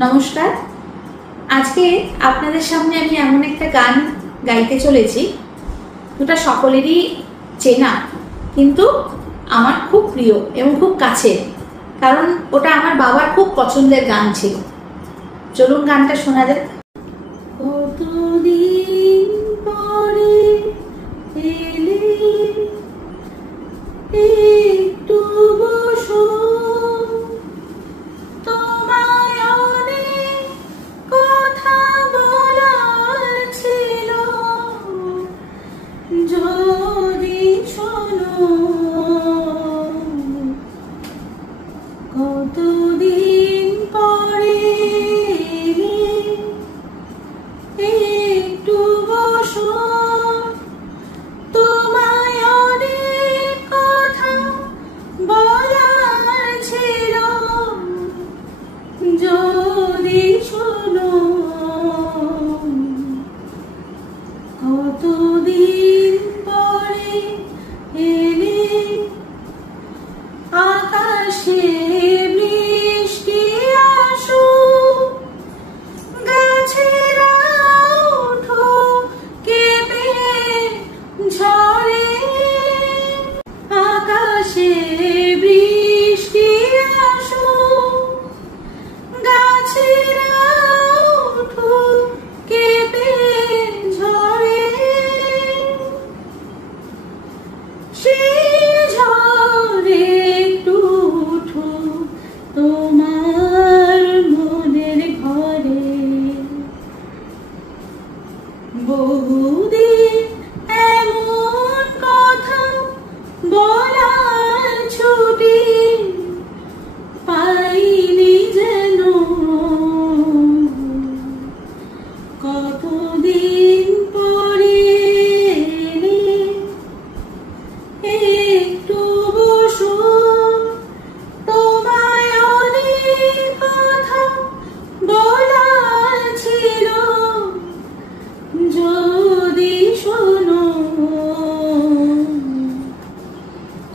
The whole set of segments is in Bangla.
নমস্কার। আজকে আপনাদের সামনে আমি এমন একটা গান গাইতে চলেছি, ওটা সকলেরই চেনা, কিন্তু আমার খুব প্রিয় এবং খুব কাছের, কারণ ওটা আমার বাবার খুব পছন্দের গান ছিল। চলুন গানটা শোনা যাক। কতদিন পরে এলে, একটু বসো, তোমায় অনেক কথা বলার ছিল, যদি শোনো। কতদিন পরে এলে, একটু বসো, তোমায় অনেক কথা বলার ছিল, যদি শোনো। কতদিন পরে এলে, আকাশে বৃষ্টি আসুক, গাছেরা উঠুক কেঁপে ঝরে, আকাশে বৃষ্টি আসুক, গাছেরা উঠুক কেঁপে ঝরে, সেই ঝড়ে একটু উঠুক তোমার মনের ঘরে। বহুদিন এমন কথা বলার ছুটি পাইনি যেন, কতদিন পরে এলে, একটু বসো, তোমায় অনেক কথা বলার ছিল, যদি শোনো।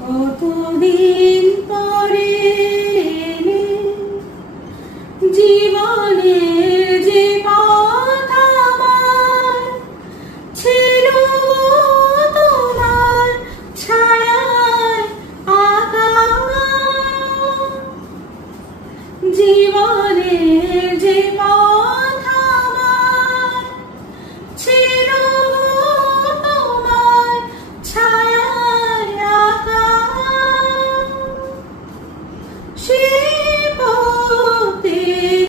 কতদিন পরে এলে, জীবনে